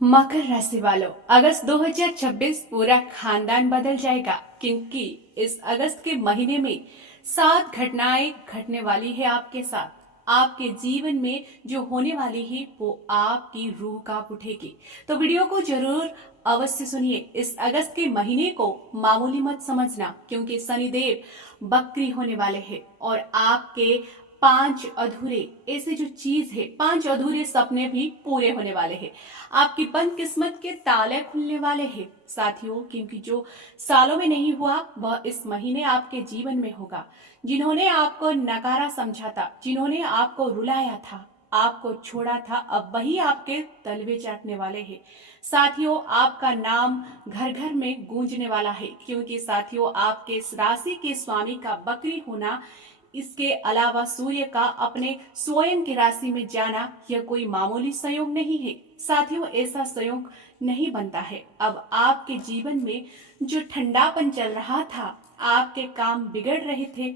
मकर राशि वालों, अगस्त 2026 पूरा खानदान बदल जाएगा क्योंकि इस अगस्त के महीने में 7 घटनाएं घटने वाली है आपके साथ। आपके जीवन में जो होने वाली है वो आपकी रूह कांप उठेगी। तो वीडियो को जरूर अवश्य सुनिए। इस अगस्त के महीने को मामूली मत समझना क्योंकि शनिदेव बकरी होने वाले हैं और आपके 5 अधूरे ऐसे जो चीज है, 5 अधूरे सपने भी पूरे होने वाले हैं। आपकी बंद किस्मत के ताले खुलने वाले हैं साथियों, क्योंकि जो सालों में नहीं हुआ वह इस महीने आपके जीवन में होगा। जिन्होंने आपको नकारा समझा था, जिन्होंने आपको रुलाया था, आपको छोड़ा था, अब वही आपके तलवे चाटने वाले हैं। साथियों, आपका नाम घर घर में गूंजने वाला है क्योंकि साथियों आपके इस राशि के स्वामी का बकरी होना, इसके अलावा सूर्य का अपने स्वयं की राशि में जाना, यह कोई मामूली संयोग नहीं है साथियों। ऐसा संयोग नहीं बनता है। अब आपके जीवन में जो ठंडापन चल रहा था, आपके काम बिगड़ रहे थे,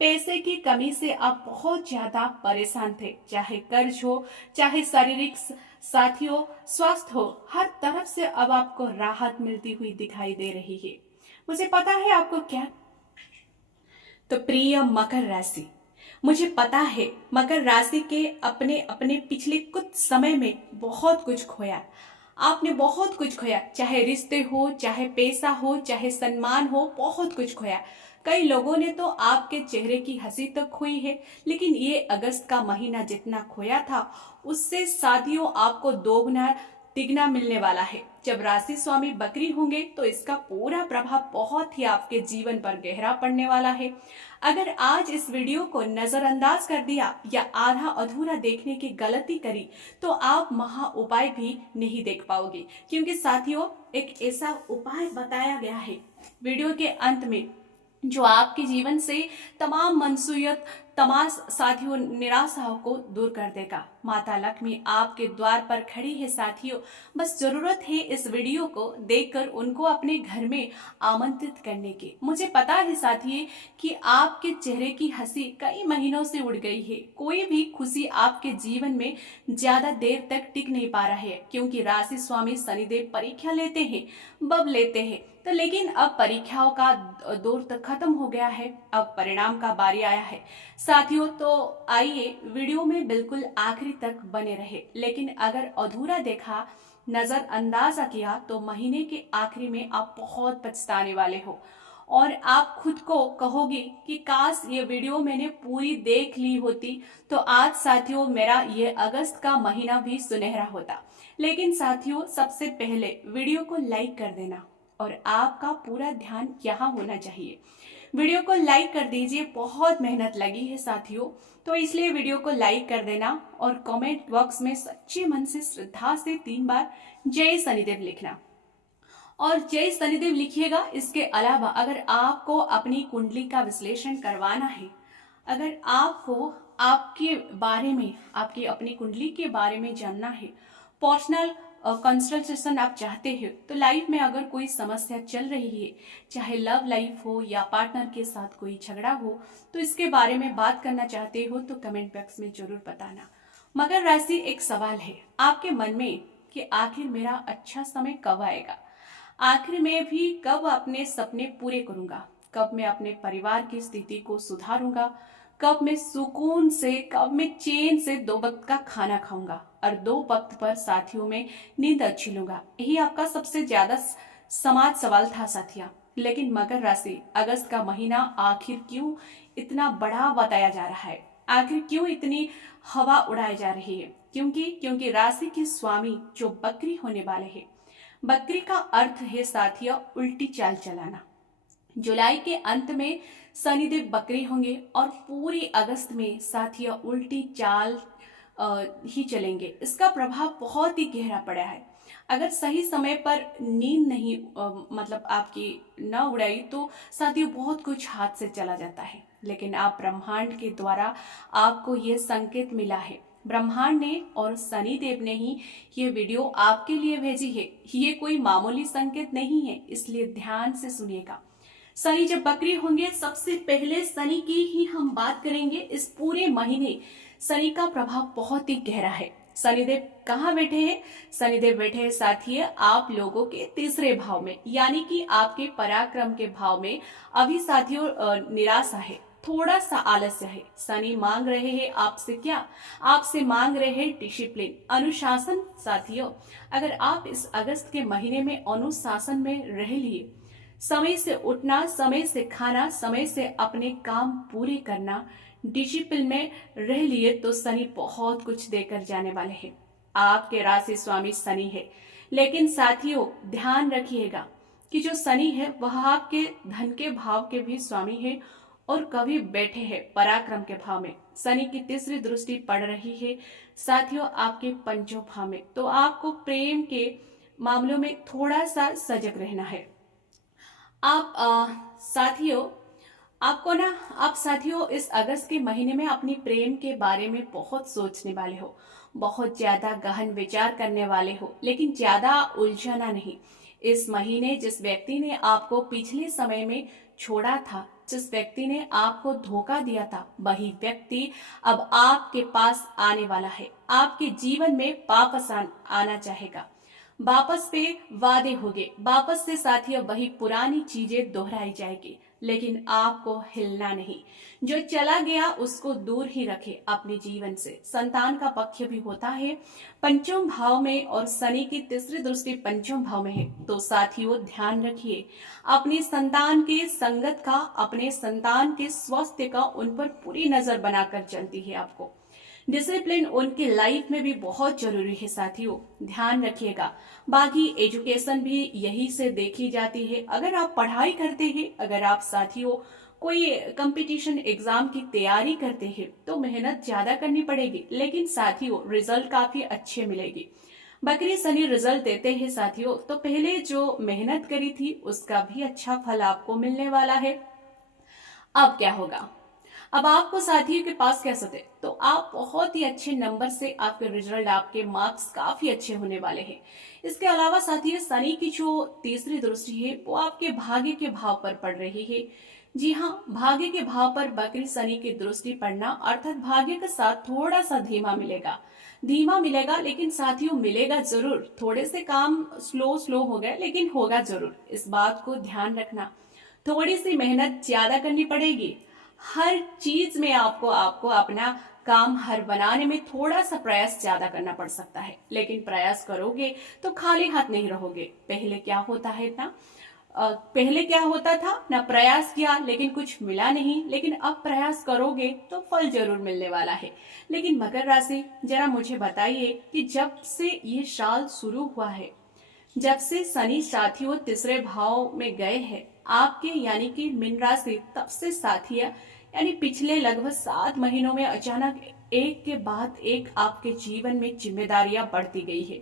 पैसे की कमी से आप बहुत ज्यादा परेशान थे, चाहे कर्ज हो, चाहे शारीरिक साथियों स्वास्थ्य हो, हर तरफ से अब आपको राहत मिलती हुई दिखाई दे रही है। मुझे पता है आपको क्या। तो प्रिय मकर राशि, मुझे पता है मकर राशि के अपने अपने पिछले कुछ समय में बहुत कुछ खोया। आपने बहुत कुछ खोया, चाहे रिश्ते हो, चाहे पैसा हो, चाहे सम्मान हो, बहुत कुछ खोया। कई लोगों ने तो आपके चेहरे की हंसी तक खोई है। लेकिन ये अगस्त का महीना जितना खोया था उससे साथियों आपको दोगुना तिगना मिलने वाला है। जब राशि स्वामी बकरी होंगे तो इसका पूरा प्रभाव बहुत ही आपके जीवन पर गहरा पड़ने वाला है। अगर आज इस वीडियो को नजरअंदाज कर दिया या आधा अधूरा देखने की गलती करी तो आप महा उपाय भी नहीं देख पाओगे, क्योंकि साथियों एक ऐसा उपाय बताया गया है वीडियो के अंत में जो आपके जीवन से तमाम मनसूयत, तमाम साथियों निराशाओं को दूर कर देगा। माता लक्ष्मी आपके द्वार पर खड़ी है साथियों। बस जरूरत है इस वीडियो को देखकर उनको अपने घर में आमंत्रित करने की। मुझे पता है साथियों कि आपके चेहरे की हंसी कई महीनों से उड़ गई है। कोई भी खुशी आपके जीवन में ज्यादा देर तक टिक नहीं पा रहा है क्योंकि राशि स्वामी शनिदेव परीक्षा लेते हैं, बब लेते हैं। तो लेकिन अब परीक्षाओं का दौर तक खत्म हो गया है, अब परिणाम का बारी आया है साथियों। तो आइए वीडियो में बिल्कुल आखिरी तक बने रहे। लेकिन अगर अधूरा देखा, नजरअंदाज किया तो महीने के आखिरी में आप बहुत पछताने वाले हो और आप खुद को कहोगे कि काश ये वीडियो मैंने पूरी देख ली होती तो आज साथियों मेरा ये अगस्त का महीना भी सुनहरा होता। लेकिन साथियों सबसे पहले वीडियो को लाइक कर देना और आपका पूरा ध्यान यहाँ होना चाहिए। वीडियो को लाइक कर दीजिए, बहुत मेहनत लगी है साथियों, तो इसलिए वीडियो को लाइक कर देना और कमेंट बॉक्स में सच्चे मन से श्रद्धा से 3 बार जय शनिदेव लिखना और जय शनिदेव लिखिएगा। इसके अलावा अगर आपको अपनी कुंडली का विश्लेषण करवाना है, अगर आपको आपके बारे में, आपकी अपनी कुंडली के बारे में जानना है, पर्सनल कंसल्टेशन आप चाहते हो, तो लाइफ में अगर कोई समस्या चल रही है, चाहे लव लाइफ हो या पार्टनर के साथ कोई झगड़ा हो, तो इसके बारे में बात करना चाहते हो तो कमेंट बॉक्स में जरूर बताना। मकर राशि, एक सवाल है आपके मन में कि आखिर मेरा अच्छा समय कब आएगा, आखिर मैं भी कब अपने सपने पूरे करूंगा, कब मैं अपने परिवार की स्थिति को सुधारूंगा, कब मैं सुकून से, कब मैं चैन से 2 वक्त का खाना खाऊंगा और 2 वक्त पर साथियों में नींद अच्छी लूंगा। यही आपका सबसे ज्यादा समाज सवाल था साथिया। लेकिन मकर राशि, अगस्त का महीना आखिर क्यों इतना बड़ा बताया जा रहा है, आखिर क्यों इतनी हवा उड़ाई जा रही है? क्योंकि राशि के स्वामी जो बकरी होने वाले हैं। बकरी का अर्थ है साथिया उल्टी चाल चलाना। जुलाई के अंत में शनिदेव बकरी होंगे और पूरी अगस्त में साथिया उल्टी चाल ही चलेंगे। इसका प्रभाव बहुत ही गहरा पड़ा है। अगर सही समय पर नींद नहीं मतलब आपकी न उड़ाई तो साथियों बहुत कुछ हाथ से चला जाता है। लेकिन आप ब्रह्मांड के द्वारा आपको यह संकेत मिला है, ब्रह्मांड ने और शनिदेव ने ही ये वीडियो आपके लिए भेजी है। ये कोई मामूली संकेत नहीं है, इसलिए ध्यान से सुनिएगा। शनि जब बकरी होंगे, सबसे पहले शनि की ही हम बात करेंगे। इस पूरे महीने शनि का प्रभाव बहुत ही गहरा है। शनिदेव कहाँ बैठे हैं? शनिदेव बैठे हैं साथियों आप लोगों के तीसरे भाव में, यानी कि आपके पराक्रम के भाव में। अभी साथियों निराशा है, थोड़ा सा आलस्य है। शनि मांग रहे हैं आपसे क्या? आपसे मांग रहे हैं डिसिप्लिन, अनुशासन। साथियों अगर आप इस अगस्त के महीने में अनुशासन में रह लिए, समय से उठना, समय से खाना, समय से अपने काम पूरे करना, डिसिप्लिन में रह लिए, तो शनि बहुत कुछ देकर जाने वाले हैं। आपके राशि स्वामी शनि है, लेकिन साथियों ध्यान रखिएगा कि जो शनि है वह आपके धन के भाव के भी स्वामी है और कभी बैठे हैं पराक्रम के भाव में। शनि की तीसरी दृष्टि पड़ रही है साथियों आपके पंचम भाव में, तो आपको प्रेम के मामलों में थोड़ा सा सजग रहना है। आप साथियों आपको ना आप साथियों इस अगस्त के महीने में अपनी प्रेम के बारे में बहुत सोचने वाले हो, बहुत ज्यादा गहन विचार करने वाले हो, लेकिन ज्यादा उलझना नहीं। इस महीने जिस व्यक्ति ने आपको पिछले समय में छोड़ा था, जिस व्यक्ति ने आपको धोखा दिया था, वही व्यक्ति अब आपके पास आने वाला है, आपके जीवन में वापस आना चाहेगा। वापस पे वादे होंगे, वापस से साथियों वही पुरानी चीजें दोहराई जाएगी, लेकिन आपको हिलना नहीं। जो चला गया उसको दूर ही रखे अपने जीवन से। संतान का पक्ष भी होता है पंचम भाव में और शनि की तीसरी दृष्टि पंचम भाव में है, तो साथियों ध्यान रखिए अपनी संतान के संगत का, अपने संतान के स्वास्थ्य का उन पर पूरी नजर बनाकर चलती है आपको। डिसिप्लिन उनकी लाइफ में भी बहुत जरूरी है साथियों, ध्यान रखिएगा। बाकी एजुकेशन भी यही से देखी जाती है। अगर आप पढ़ाई करते हैं, अगर आप साथियों कोई कंपटीशन एग्जाम की तैयारी करते हैं, तो मेहनत ज्यादा करनी पड़ेगी, लेकिन साथियों रिजल्ट काफी अच्छे मिलेगी। बकरी शनि रिजल्ट देते हैं साथियों, तो पहले जो मेहनत करी थी उसका भी अच्छा फल आपको मिलने वाला है। अब क्या होगा? अब आपको साथियों के पास कैसे थे, तो आप बहुत ही अच्छे नंबर से आपके रिजल्ट, आपके मार्क्स काफी अच्छे होने वाले हैं। इसके अलावा साथियों शनि की जो तीसरी दृष्टि है वो आपके भाग्य के भाव पर पड़ रही है। जी हाँ, भाग्य के भाव पर बकरी शनि की दृष्टि पड़ना अर्थात भाग्य का साथ थोड़ा सा धीमा मिलेगा, धीमा मिलेगा, लेकिन साथियों मिलेगा जरूर। थोड़े से काम स्लो स्लो हो गए, लेकिन होगा जरूर, इस बात को ध्यान रखना। थोड़ी सी मेहनत ज्यादा करनी पड़ेगी हर चीज में, आपको आपको अपना काम हर बनाने में थोड़ा सा प्रयास ज्यादा करना पड़ सकता है, लेकिन प्रयास करोगे तो खाली हाथ नहीं रहोगे। पहले क्या होता है ना, पहले क्या होता था ना, प्रयास किया लेकिन कुछ मिला नहीं, लेकिन अब प्रयास करोगे तो फल जरूर मिलने वाला है। लेकिन मकर राशि जरा मुझे बताइए कि जब से ये साल शुरू हुआ है, जब से शनि साथियों तीसरे भाव में गए हैं आपके, यानी कि मीन राशि, तब से साथिया यानी पिछले लगभग 7 महीनों में अचानक एक के बाद एक आपके जीवन में जिम्मेदारियां बढ़ती गई है।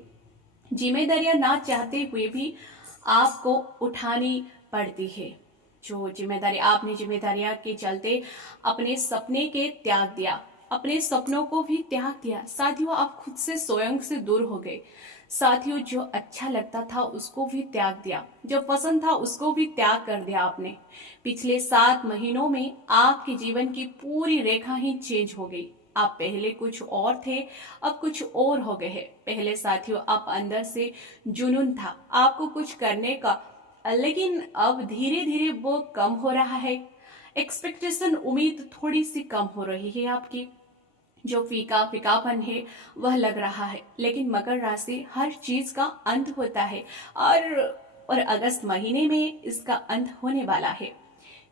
जिम्मेदारियां ना चाहते हुए भी आपको उठानी पड़ती है। जो जिम्मेदारी आपने जिम्मेदारियां के चलते अपने सपने के त्याग दिया, अपने सपनों को भी त्याग दिया साथियों, आप खुद से स्वयं से दूर हो गए साथियों। जो अच्छा लगता था उसको भी त्याग दिया, जो पसंद था उसको भी त्याग कर दिया आपने। पिछले 7 महीनों में आपके जीवन की पूरी रेखा ही चेंज हो गई। आप पहले कुछ और थे, अब कुछ और हो गए हैं। पहले साथियों आप अंदर से जुनून था आपको कुछ करने का, लेकिन अब धीरे धीरे वो कम हो रहा है। एक्सपेक्टेशन, उम्मीद थोड़ी सी कम हो रही है आपकी। जो फीका फीकापन है वह लग रहा है, लेकिन मकर राशि हर चीज का अंत होता है और अगस्त महीने में इसका अंत होने वाला है।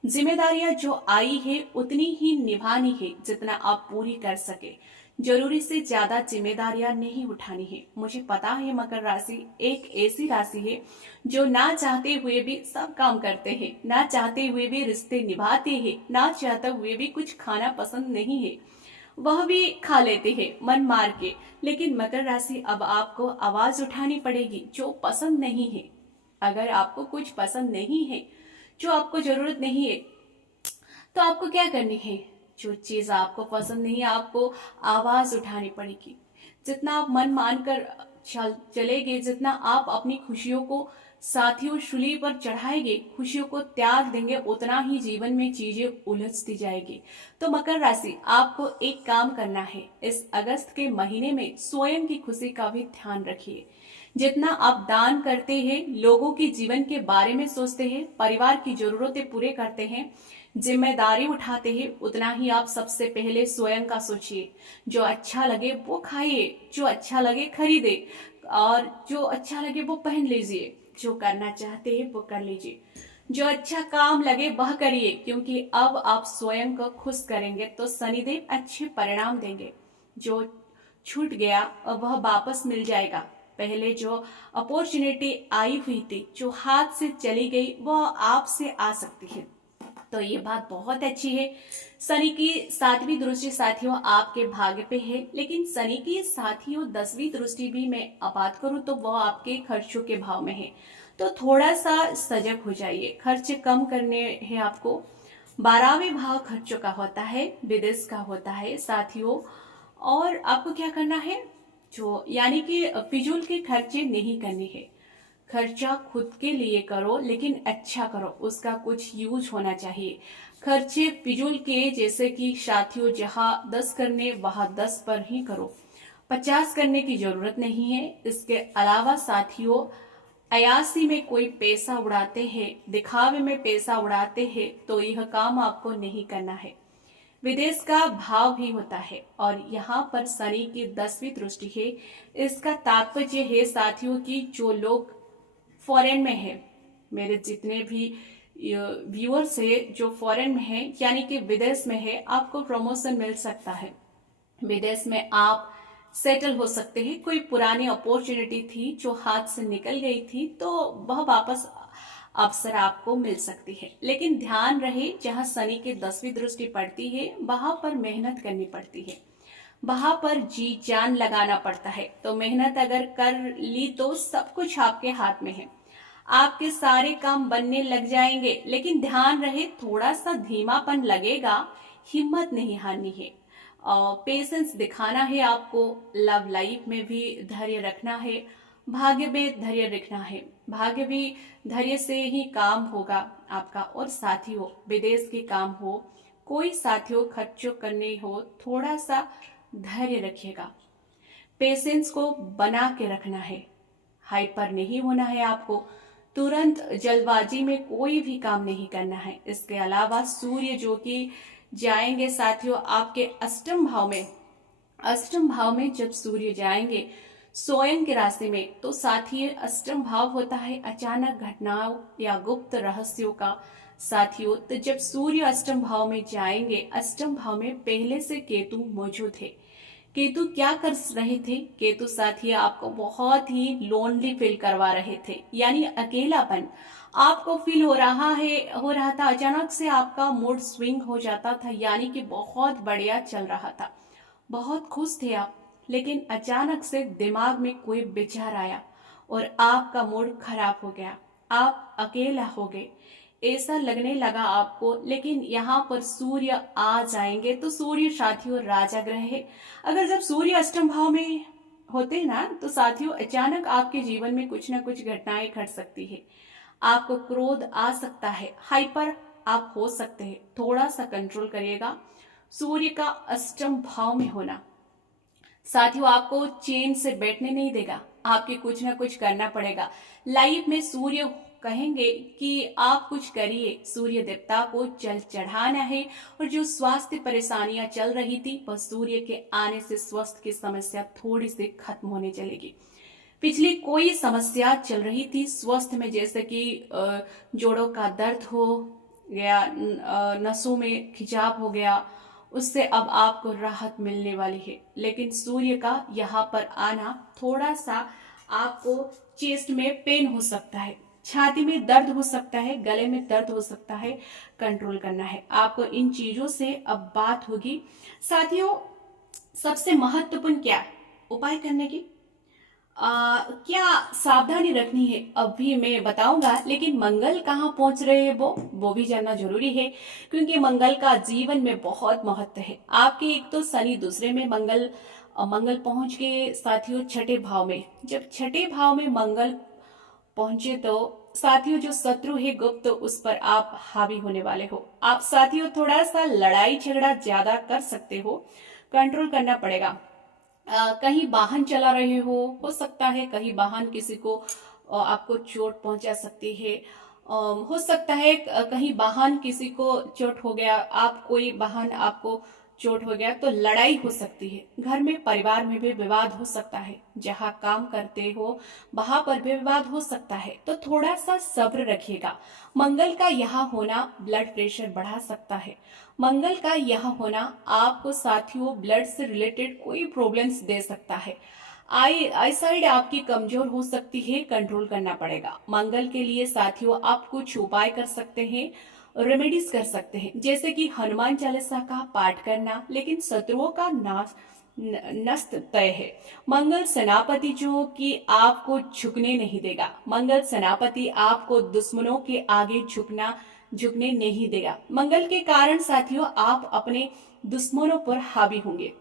जिम्मेदारियां जो आई है उतनी ही निभानी है जितना आप पूरी कर सके। जरूरी से ज्यादा जिम्मेदारियां नहीं उठानी है। मुझे पता है मकर राशि एक ऐसी राशि है जो ना चाहते हुए भी सब काम करते हैं, ना चाहते हुए भी रिश्ते निभाते हैं, ना चाहते हुए भी कुछ खाना पसंद नहीं है वह भी खा लेते हैं मन मार के। लेकिन मकर राशि अब आपको आवाज उठानी पड़ेगी जो पसंद नहीं है। अगर आपको कुछ पसंद नहीं है, जो आपको जरूरत नहीं है, तो आपको क्या करनी है? जो चीज आपको पसंद नहीं है आपको आवाज उठानी पड़ेगी। जितना आप मन मान कर चलेगे, जितना आप अपनी खुशियों को साथियों शूली पर चढ़ाएंगे, खुशियों को त्याग देंगे, उतना ही जीवन में चीजें उलझती जाएगी। तो मकर राशि, आपको एक काम करना है, इस अगस्त के महीने में स्वयं की खुशी का भी ध्यान रखिए। जितना आप दान करते हैं, लोगों के जीवन के बारे में सोचते हैं, परिवार की जरूरतें पूरे करते हैं, जिम्मेदारी उठाते हैं, उतना ही आप सबसे पहले स्वयं का सोचिए। जो अच्छा लगे वो खाइए, जो अच्छा लगे खरीदे, और जो अच्छा लगे वो पहन लीजिए, जो करना चाहते हैं वो कर लीजिए, जो अच्छा काम लगे वह करिए, क्योंकि अब आप स्वयं को खुश करेंगे तो शनिदेव अच्छे परिणाम देंगे। जो छूट गया वह वापस मिल जाएगा। पहले जो अपॉर्चुनिटी आई हुई थी, जो हाथ से चली गई, वह आपसे आ सकती है। तो ये बात बहुत अच्छी है। शनि की 7वीं दृष्टि साथियों आपके भाग्य पे है, लेकिन शनि की साथियों 10वीं दृष्टि भी मैं बात करूं तो वह आपके खर्चों के भाव में है। तो थोड़ा सा सजग हो जाइए, खर्च कम करने हैं आपको। 12वें भाव खर्चों का होता है, विदेश का होता है साथियों। और आपको क्या करना है, जो यानी कि फिजूल के खर्चे नहीं करने हैं। खर्चा खुद के लिए करो, लेकिन अच्छा करो, उसका कुछ यूज होना चाहिए। खर्चे फिजूल के, जैसे कि साथियों जहां 10 करने वहां 10 पर ही करो, 50 करने की जरूरत नहीं है। इसके अलावा साथियों अयासी में कोई पैसा उड़ाते हैं, दिखावे में पैसा उड़ाते हैं, तो यह काम आपको नहीं करना है। विदेश का भाव भी होता है और यहाँ पर शनि की 10वीं दृष्टि है। इसका तात्पर्य है साथियों की जो लोग फॉरेन में है, मेरे जितने भी व्यूअर्स है जो फॉरेन में है यानी कि विदेश में है, आपको प्रमोशन मिल सकता है। विदेश में आप सेटल हो सकते हैं। कोई पुरानी अपॉर्चुनिटी थी जो हाथ से निकल गई थी, तो वह वापस अवसर आपको मिल सकती है। लेकिन ध्यान रहे, जहां शनि की 10वीं दृष्टि पड़ती है वहां पर मेहनत करनी पड़ती है, वहां पर जी जान लगाना पड़ता है। तो मेहनत अगर कर ली तो सब कुछ आपके हाथ में है, आपके सारे काम बनने लग जाएंगे। लेकिन ध्यान रहे, थोड़ा सा धीमापन लगेगा, हिम्मत नहीं हारनी है, पेशेंस दिखाना है आपको। लव लाइफ में भी धैर्य रखना है, भाग्य में धैर्य रखना है, भाग्य भी धैर्य से ही काम होगा आपका। और साथियों विदेश के काम हो, कोई साथियों खर्चों करने हो, थोड़ा सा धैर्य रखिएगा, पेशेंस को बना के रखना है, हाइपर नहीं होना है आपको, तुरंत जल्दबाजी में कोई भी काम नहीं करना है। इसके अलावा सूर्य जो कि जाएंगे साथियों आपके अष्टम भाव में, अष्टम भाव में जब सूर्य जाएंगे स्वयं के राशि में, तो साथियों अष्टम भाव होता है अचानक घटनाओं या गुप्त रहस्यों का साथियों। तो जब सूर्य अष्टम भाव में जाएंगे, अष्टम भाव में पहले से केतु मौजूद है। केतु क्या कर रहे थे, केतु साथी आपको बहुत ही लोनली फील करवा रहे थे, यानी अकेलापन आपको फील हो रहा था। अचानक से आपका मूड स्विंग हो जाता था, यानी कि बहुत बढ़िया चल रहा था, बहुत खुश थे आप, लेकिन अचानक से दिमाग में कोई विचार आया और आपका मूड खराब हो गया, आप अकेला हो गए, ऐसा लगने लगा आपको। लेकिन यहाँ पर सूर्य आ जाएंगे, तो सूर्य साथियों राजा ग्रह है। अगर जब सूर्य अष्टम भाव में होते ना, तो साथियों अचानक आपके जीवन में कुछ ना कुछ घटनाएं घट सकती है, आपको क्रोध आ सकता है, हाइपर आप हो सकते हैं, थोड़ा सा कंट्रोल करिएगा। सूर्य का अष्टम भाव में होना साथियों आपको चैन से बैठने नहीं देगा, आपके कुछ ना कुछ करना पड़ेगा लाइफ में। सूर्य कहेंगे कि आप कुछ करिए, सूर्य देवता को जल चढ़ाना है। और जो स्वास्थ्य परेशानियां चल रही थी, वह सूर्य के आने से स्वास्थ्य की समस्या थोड़ी सी खत्म होने चलेगी। पिछली कोई समस्या चल रही थी स्वास्थ्य में, जैसे कि जोड़ों का दर्द हो गया, नसों में खिंचाव हो गया, उससे अब आपको राहत मिलने वाली है। लेकिन सूर्य का यहाँ पर आना थोड़ा सा आपको चेस्ट में पेन हो सकता है, छाती में दर्द हो सकता है, गले में दर्द हो सकता है, कंट्रोल करना है आपको। इन चीजों से अब बात होगी साथियों। सबसे महत्वपूर्ण क्या है उपाय करने की, क्या सावधानी रखनी है अभी मैं बताऊंगा। लेकिन मंगल कहाँ पहुंच रहे हैं वो भी जानना जरूरी है, क्योंकि मंगल का जीवन में बहुत महत्व है। आपके एक तो शनि, दूसरे में मंगल पहुंच के साथियों छठे भाव में। जब छठे भाव में मंगल पहुंचे तो साथियों जो शत्रु है गुप्त तो उस पर आप हावी होने वाले हो। आप साथियों थोड़ा सा लड़ाई झगड़ा ज्यादा कर सकते हो, कंट्रोल करना पड़ेगा। कहीं वाहन चला रहे हो सकता है कहीं वाहन किसी को आपको चोट पहुंचा सकती है। हो सकता है कहीं वाहन किसी को चोट हो गया, आप कोई वाहन आपको चोट हो गया तो लड़ाई हो सकती है। घर में परिवार में भी विवाद हो सकता है, जहां काम करते हो वहां पर भी विवाद हो सकता है, तो थोड़ा सा सब्र रखिएगा। मंगल का यहाँ होना ब्लड प्रेशर बढ़ा सकता है। मंगल का यहाँ होना आपको साथियों ब्लड से रिलेटेड कोई प्रॉब्लम्स दे सकता है। आई साइड आपकी कमजोर हो सकती है, कंट्रोल करना पड़ेगा। मंगल के लिए साथियों आप कुछ उपाय कर सकते हैं, रेमेडीज कर सकते हैं, जैसे कि हनुमान चालीसा का पाठ करना, लेकिन शत्रुओं का नाश नष्ट तय है। मंगल सेनापति जो कि आपको झुकने नहीं देगा। मंगल सेनापति आपको दुश्मनों के आगे झुकने नहीं देगा। मंगल के कारण साथियों आप अपने दुश्मनों पर हावी होंगे,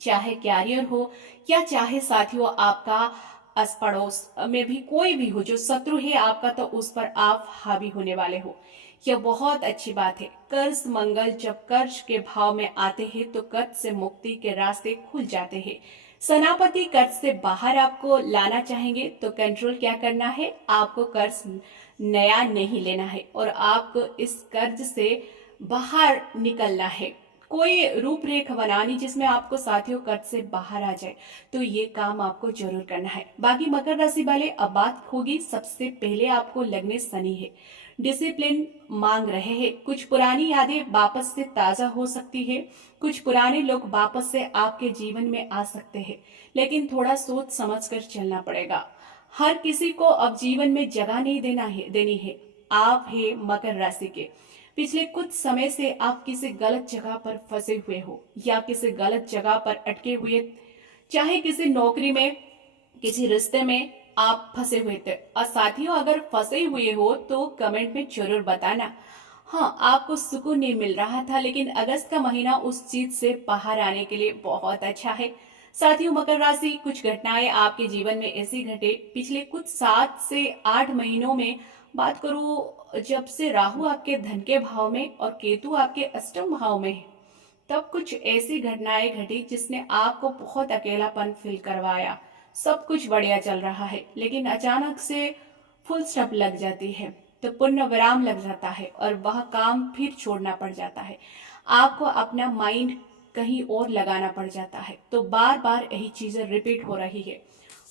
चाहे कैरियर हो या चाहे साथियों आपका अस पड़ोस में भी कोई भी हो जो शत्रु है आपका, तो उस पर आप हावी होने वाले हो। यह बहुत अच्छी बात है। कर्ज मंगल जब कर्ज के भाव में आते हैं तो कर्ज से मुक्ति के रास्ते खुल जाते हैं। सेनापति कर्ज से बाहर आपको लाना चाहेंगे तो कंट्रोल क्या करना है, आपको कर्ज नया नहीं लेना है और आपको इस कर्ज से बाहर निकलना है। कोई रूपरेखा बनानी जिसमें आपको साथियों कर्ज से बाहर आ जाए, तो ये काम आपको जरूर करना है। बाकी मकर राशि वाले अब बात होगी, सबसे पहले आपको लगने शनि है, डिसिप्लिन मांग रहे हैं। कुछ पुरानी यादें वापस से ताजा हो सकती है, कुछ पुराने लोग वापस से आपके जीवन में आ सकते हैं, लेकिन थोड़ा सोच समझ कर चलना पड़ेगा। हर किसी को अब जीवन में जगह नहीं देनी है। आप है मकर राशि के, पिछले कुछ समय से आप किसी गलत जगह पर फंसे हुए हो या किसी गलत जगह पर अटके हुए, चाहे किसी नौकरी में किसी रिश्ते में आप फंसे हुए थे। और साथियों अगर फंसे हुए हो तो कमेंट में जरूर बताना। हाँ, आपको सुकून नहीं मिल रहा था, लेकिन अगस्त का महीना उस चीज से बाहर आने के लिए बहुत अच्छा है। साथियों मकर राशि, कुछ घटनाएं आपके जीवन में ऐसी घटे पिछले कुछ 7 से 8 महीनों में। बात करूं जब से राहु आपके धन के भाव में और केतु आपके अष्टम भाव में है, तब कुछ ऐसी घटनाएं घटी जिसने आपको बहुत अकेलापन फील करवाया। सब कुछ बढ़िया चल रहा है, लेकिन अचानक से फुल स्टॉप लग जाती है, तो पूर्ण विराम लग जाता है और वह काम फिर छोड़ना पड़ जाता है। आपको अपना माइंड कहीं और लगाना पड़ जाता है, तो बार बार यही चीजें रिपीट हो रही है।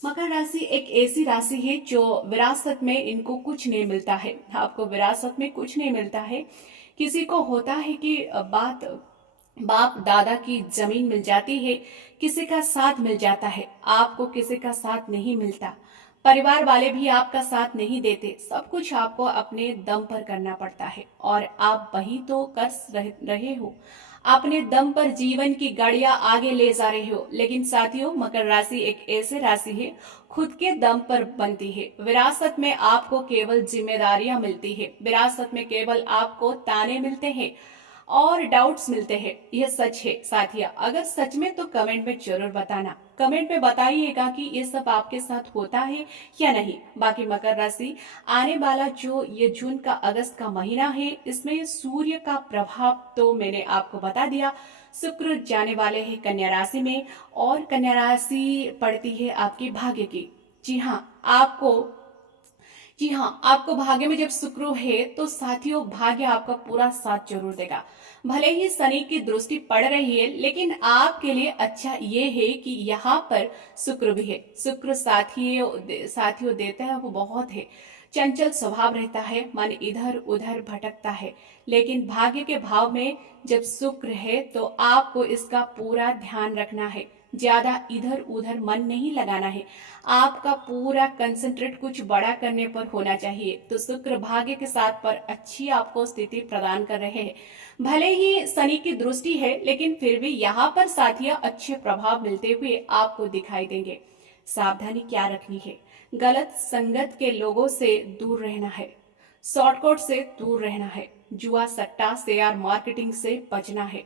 मकर राशि एक ऐसी राशि है जो विरासत में इनको कुछ नहीं मिलता है। आपको विरासत में कुछ नहीं मिलता है। किसी को होता है कि बाप दादा की जमीन मिल जाती है, किसी का साथ मिल जाता है, आपको किसी का साथ नहीं मिलता। परिवार वाले भी आपका साथ नहीं देते। सब कुछ आपको अपने दम पर करना पड़ता है और आप वही तो कर रहे हो, अपने दम पर जीवन की गाड़ियां आगे ले जा रहे हो। लेकिन साथियों मकर राशि एक ऐसे राशि है खुद के दम पर बनती है। विरासत में आपको केवल जिम्मेदारियां मिलती है, विरासत में केवल आपको ताने मिलते हैं और डाउट्स मिलते हैं। यह सच है साथिया, अगर सच में तो कमेंट में जरूर बताना। कमेंट में बताइएगा कि ये सब आपके साथ होता है या नहीं। बाकी मकर राशि, आने वाला जो ये जून का अगस्त का महीना है, इसमें सूर्य का प्रभाव तो मैंने आपको बता दिया। शुक्र जाने वाले हैं कन्या राशि में और कन्या राशि पड़ती है आपकी भाग्य की। जी हाँ, आपको भाग्य में जब शुक्र है तो साथियों भाग्य आपका पूरा साथ जरूर देगा। भले ही शनि की दृष्टि पड़ रही है, लेकिन आपके लिए अच्छा ये है कि यहाँ पर शुक्र भी है। शुक्र साथियों देता है वो बहुत है। चंचल स्वभाव रहता है, मन इधर उधर भटकता है, लेकिन भाग्य के भाव में जब शुक्र है तो आपको इसका पूरा ध्यान रखना है। ज्यादा इधर उधर मन नहीं लगाना है, आपका पूरा कंसंट्रेट कुछ बड़ा करने पर होना चाहिए। तो शुक्र भाग्य के साथ पर अच्छी आपको स्थिति प्रदान कर रहे हैं। भले ही शनि की दृष्टि है, लेकिन फिर भी यहाँ पर साथिया अच्छे प्रभाव मिलते हुए आपको दिखाई देंगे। सावधानी क्या रखनी है, गलत संगत के लोगों से दूर रहना है, शॉर्टकट से दूर रहना है, जुआ सट्टा शेयर मार्केटिंग से बचना है,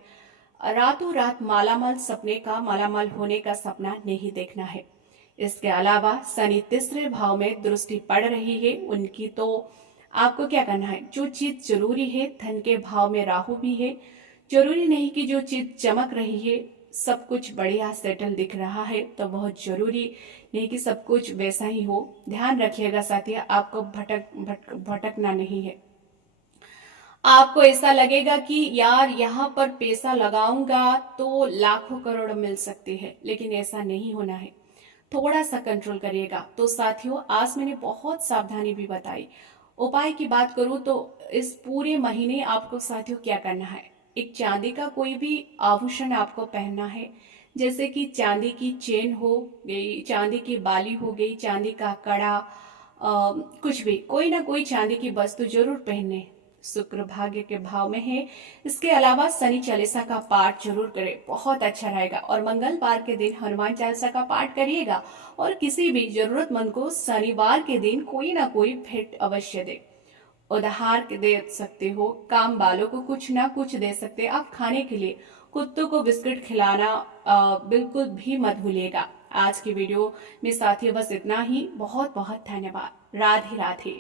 रातों रात मालामाल होने का सपना नहीं देखना है। इसके अलावा शनि तीसरे भाव में दृष्टि पड़ रही है उनकी, तो आपको क्या करना है, जो चीज जरूरी है, धन के भाव में राहु भी है, जरूरी नहीं कि जो चीज चमक रही है सब कुछ बढ़िया सेटल दिख रहा है तो बहुत जरूरी नहीं कि सब कुछ वैसा ही हो। ध्यान रखिएगा साथिया, आपको भटकना नहीं है। आपको ऐसा लगेगा कि यार यहाँ पर पैसा लगाऊंगा तो लाखों करोड़ मिल सकते हैं, लेकिन ऐसा नहीं होना है। थोड़ा सा कंट्रोल करिएगा। तो साथियों, आज मैंने बहुत सावधानी भी बताई। उपाय की बात करूं तो इस पूरे महीने आपको साथियों क्या करना है, एक चांदी का कोई भी आभूषण आपको पहनना है, जैसे कि चांदी की चेन हो गई, चांदी की बाली हो गई, चांदी का कड़ा, कुछ भी, कोई ना कोई चांदी की वस्तु जरूर पहने। शुक्र भाग्य के भाव में है। इसके अलावा शनि चालीसा का पाठ जरूर करें, बहुत अच्छा रहेगा। और मंगलवार के दिन हनुमान चालीसा का पाठ करिएगा और किसी भी जरूरतमंद को शनिवार के दिन कोई ना कोई भेंट अवश्य दे। उधार दे सकते हो, काम वालों को कुछ ना कुछ दे सकते, आप खाने के लिए कुत्तों को बिस्किट खिलाना बिल्कुल भी मत भूलिएगा। आज की वीडियो में साथियों बस इतना ही। बहुत बहुत धन्यवाद। राधे राधे।